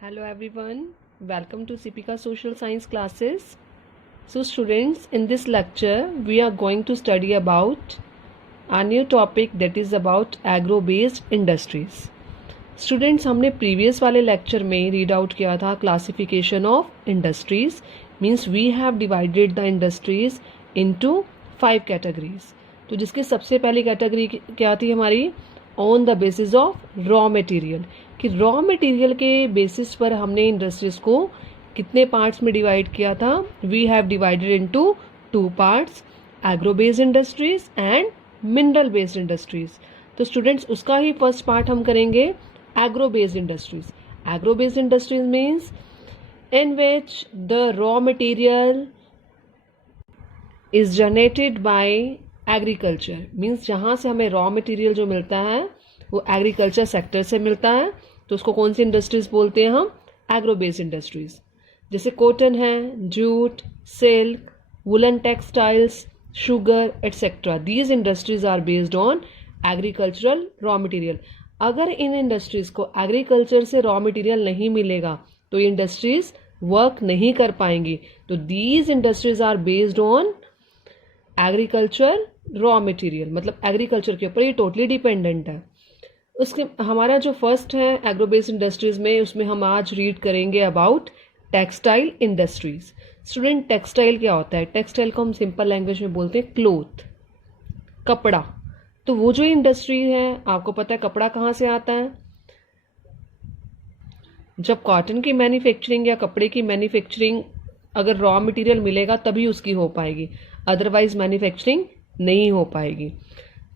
Hello everyone, welcome to CPK Social Science classes. So students, in this lecture we are going to study about a new topic that is about agro based industries. Students, हमने previous वाले lecture में read out किया था classification of industries, means we have divided the industries into 5 categories. तो जिसकी सबसे पहली category क्या थी हमारी, on the basis of raw material, कि रॉ मटेरियल के बेसिस पर हमने इंडस्ट्रीज को कितने पार्ट्स में डिवाइड किया था. We have divided into 2 parts, agro based industries and mineral based industries. तो स्टूडेंट्स, उसका ही फर्स्ट पार्ट हम करेंगे agro based industries. Agro based industries means in which the raw material is generated by agriculture, means जहाँ से हमें raw material जो मिलता है वो एग्रीकल्चर सेक्टर से मिलता है. तो उसको कौन सी इंडस्ट्रीज बोलते हैं हम, एग्रो बेस्ड इंडस्ट्रीज. जैसे कॉटन है, jute, silk, woollen textiles, sugar etcetera. These industries are based on agricultural raw material. अगर इन इंडस्ट्रीज को एग्रीकल्चर से रॉ मटेरियल नहीं मिलेगा तो ये इंडस्ट्रीज वर्क नहीं कर पाएंगी. तो these industries are based on agriculture raw material, मतलब एग्रीकल्चर के ऊपर ये टोटली डिपेंडेंट है. उसके हमारा जो फर्स्ट है एग्रो बेस्ड इंडस्ट्रीज में, उसमें हम आज रीड करेंगे about textile industries. Student, textile क्या होता है? टेक्सटाइल को हम सिंपल लैंग्वेज में बोलते हैं क्लोथ, कपड़ा. तो वो जो इंडस्ट्री है, आपको पता है कपड़ा कहाँ से आता है. जब कॉटन की मैन्युफैक्चरिंग या कपड़े की मैन्युफैक्चरिंग अगर रॉ मटेरियल मिलेगा तभी उसकी हो पाएगी, अदरवाइज मैन्युफैक्चरिंग नहीं हो पाएगी.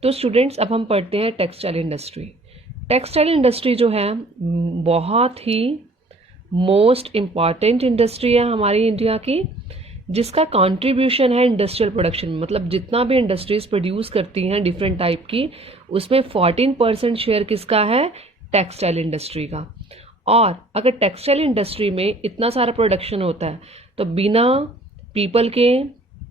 तो स्टूडेंट्स, अब हम पढ़ते हैं टेक्सटाइल इंडस्ट्री. टेक्सटाइल इंडस्ट्री जो है बहुत ही मोस्ट इम्पॉर्टेंट इंडस्ट्री है हमारी इंडिया की, जिसका कंट्रीब्यूशन है इंडस्ट्रियल प्रोडक्शन में. मतलब जितना भी इंडस्ट्रीज प्रोड्यूस करती हैं डिफरेंट टाइप की, उसमें 14% शेयर किसका है, टेक्सटाइल इंडस्ट्री का. और अगर टेक्सटाइल इंडस्ट्री में इतना सारा प्रोडक्शन होता है तो बिना पीपल के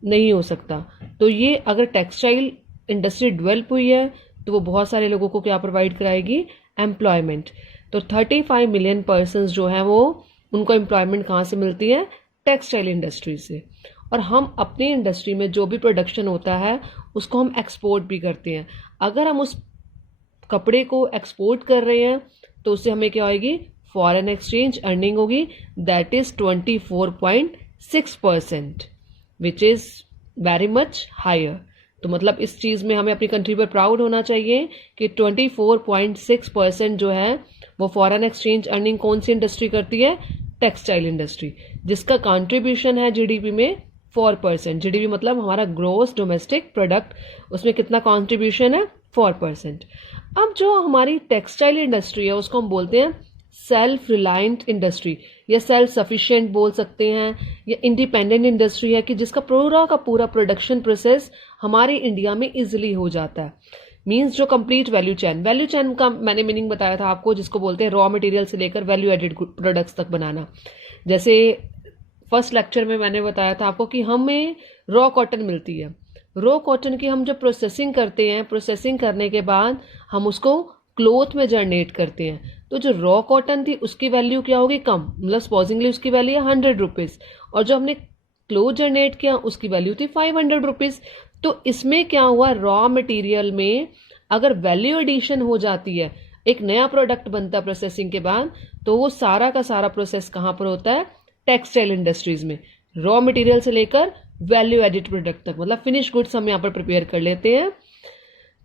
नहीं हो सकता. तो ये अगर टेक्सटाइल इंडस्ट्री डेवलप हुई है तो वो बहुत सारे लोगों को क्या प्रोवाइड कराएगी, एम्प्लॉयमेंट. तो 35 मिलियन पर्सन्स जो हैं वो, उनको एम्प्लॉयमेंट कहाँ से मिलती है, टेक्सटाइल इंडस्ट्री से. और हम अपनी इंडस्ट्री में जो भी प्रोडक्शन होता है उसको हम एक्सपोर्ट भी करते हैं. अगर हम उस कपड़े को एक्सपोर्ट कर रहे हैं तो उससे हमें क्या होगी, फॉरेन एक्सचेंज अर्निंग होगी, that is 24.6%, which is very much higher. तो मतलब इस चीज़ में हमें अपनी कंट्री पर प्राउड होना चाहिए कि 24.6% जो है वो फॉरेन एक्सचेंज अर्निंग कौन सी इंडस्ट्री करती है, टेक्सटाइल इंडस्ट्री, जिसका कंट्रीब्यूशन है जीडीपी में 4%. जीडीपी मतलब हमारा ग्रोस डोमेस्टिक प्रोडक्ट, उसमें कितना कंट्रीब्यूशन है, 4%. अब जो हमारी टेक्सटाइल इंडस्ट्री है उसको हम बोलते हैं सेल्फ रिलायंट इंडस्ट्री, या सेल्फ सफिशिएंट बोल सकते हैं, या इंडिपेंडेंट इंडस्ट्री है कि जिसका पूरा का पूरा प्रोडक्शन प्रोसेस हमारे इंडिया में इजीली हो जाता है. मींस जो कंप्लीट वैल्यू चैन का मैंने मीनिंग बताया था आपको, जिसको बोलते हैं रॉ मटेरियल से लेकर वैल्यू एडेड प्रोडक्ट्स तक बनाना. जैसे फर्स्ट लेक्चर में मैंने बताया था आपको कि हमें रॉ कॉटन मिलती है. रॉ कॉटन की हम जब प्रोसेसिंग करते हैं, प्रोसेसिंग करने के बाद हम उसको क्लोथ में जनरेट करते हैं. तो जो रॉ कॉटन थी उसकी वैल्यू क्या होगी, कम, मतलब सपोजिंगली उसकी वैल्यू है 100 रुपीज़, और जो हमने क्लोथ जनरेट किया उसकी वैल्यू थी 500 रुपीज़. तो इसमें क्या हुआ, रॉ मटेरियल में अगर वैल्यू एडिशन हो जाती है, एक नया प्रोडक्ट बनता है प्रोसेसिंग के बाद, तो वो सारा का सारा प्रोसेस कहाँ पर होता है, टेक्सटाइल इंडस्ट्रीज में. रॉ मटेरियल से लेकर वैल्यू एडिड प्रोडक्ट तक, मतलब फिनिश गुड्स हम यहाँ पर प्रिपेयर कर लेते हैं.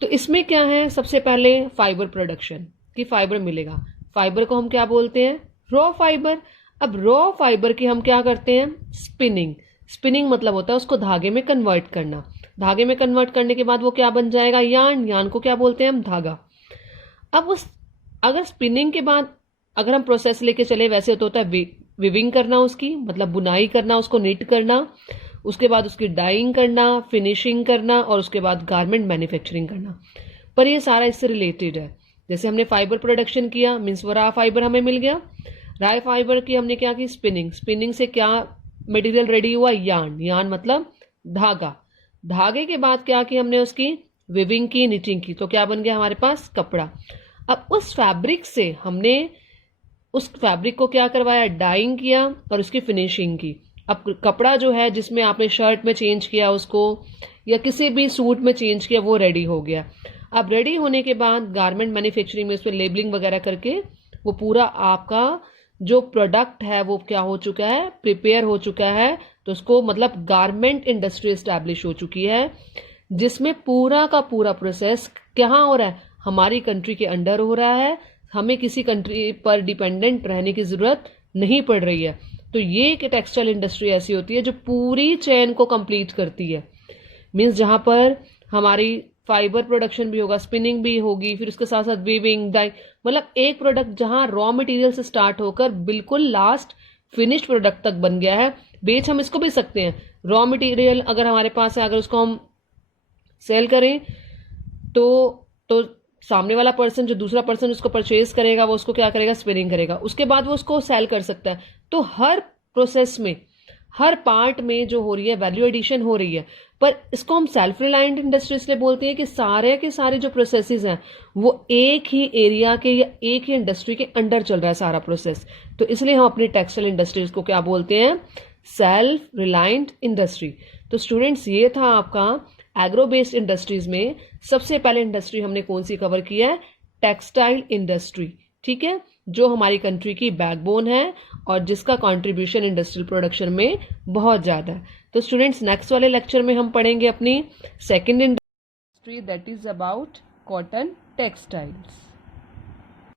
तो इसमें क्या है, सबसे पहले फाइबर प्रोडक्शन, कि फाइबर मिलेगा. फाइबर को हम क्या बोलते हैं, रॉ फाइबर. अब रॉ फाइबर की हम क्या करते हैं, स्पिनिंग. स्पिनिंग मतलब होता है उसको धागे में कन्वर्ट करना. धागे में कन्वर्ट करने के बाद वो क्या बन जाएगा, यार्न. यार्न को क्या बोलते हैं हम, धागा. अब उस अगर स्पिनिंग के बाद अगर हम प्रोसेस लेके चले, वैसे तो होता है विविंग करना, उसकी मतलब बुनाई करना, उसको निट करना, उसके बाद उसकी डाइंग करना, फिनिशिंग करना, और उसके बाद गारमेंट मैन्युफैक्चरिंग करना. पर ये सारा इससे रिलेटेड है. जैसे हमने फाइबर प्रोडक्शन किया, मीन्स वो रा फाइबर हमें मिल गया. रा फाइबर की हमने क्या की, स्पिनिंग. स्पिनिंग से क्या मटेरियल रेडी हुआ, यार्न. यार्न मतलब धागा. धागे के बाद क्या की हमने, उसकी विविंग की, निटिंग की, तो क्या बन गया हमारे पास, कपड़ा. अब उस फैब्रिक से हमने उस फैब्रिक को क्या करवाया, डाइंग किया और उसकी फिनिशिंग की। अब कपड़ा जो है जिसमें आपने शर्ट में चेंज किया उसको या किसी भी सूट में चेंज किया वो रेडी हो गया। अब रेडी होने के बाद गारमेंट मैन्युफैक्चरिंग में उस पर लेबलिंग वगैरह करके वो पूरा आपका जो प्रोडक्ट है वो क्या हो चुका है, प्रिपेयर हो चुका है। तो उसको मतलब गारमेंट इंडस्ट्री एस्टैब्लिश हो चुकी है, जिसमें पूरा का पूरा प्रोसेस कहाँ हो रहा है, हमारी कंट्री के अंडर हो रहा है। हमें किसी कंट्री पर डिपेंडेंट रहने की जरूरत नहीं पड़ रही है। तो ये एक टेक्सटाइल इंडस्ट्री ऐसी होती है जो पूरी चेन को कंप्लीट करती है। मीन्स जहां पर हमारी फाइबर प्रोडक्शन भी होगा, स्पिनिंग भी होगी, फिर उसके साथ साथ वीविंग, डाई, मतलब एक प्रोडक्ट जहां रॉ मटेरियल से स्टार्ट होकर बिल्कुल लास्ट फिनिश्ड प्रोडक्ट तक बन गया है। बेच हम इसको भी सकते हैं, रॉ मटेरियल अगर हमारे पास है, अगर उसको हम सेल करें तो सामने वाला पर्सन, जो दूसरा पर्सन उसको परचेज करेगा, वो उसको क्या करेगा, स्पिनिंग करेगा, उसके बाद वो उसको सेल कर सकता है। तो हर प्रोसेस में, हर पार्ट में जो हो रही है वैल्यू एडिशन हो रही है। पर इसको हम सेल्फ रिलायंट इंडस्ट्री इसलिए बोलते हैं कि सारे के सारे जो प्रोसेसेस हैं वो एक ही एरिया के या एक ही इंडस्ट्री के अंडर चल रहा है सारा प्रोसेस। तो इसलिए हम अपनी टेक्सटाइल इंडस्ट्रीज को क्या बोलते हैं, सेल्फ रिलायंट इंडस्ट्री। तो स्टूडेंट्स ये था आपका एग्रो बेस्ड इंडस्ट्रीज में सबसे पहले इंडस्ट्री हमने कौन सी कवर किया है, टेक्सटाइल इंडस्ट्री। ठीक है, जो हमारी कंट्री की बैकबोन है और जिसका कंट्रीब्यूशन इंडस्ट्रियल प्रोडक्शन में बहुत ज्यादा है। तो स्टूडेंट्स नेक्स्ट वाले लेक्चर में हम पढ़ेंगे अपनी second industry, that is about cotton textiles.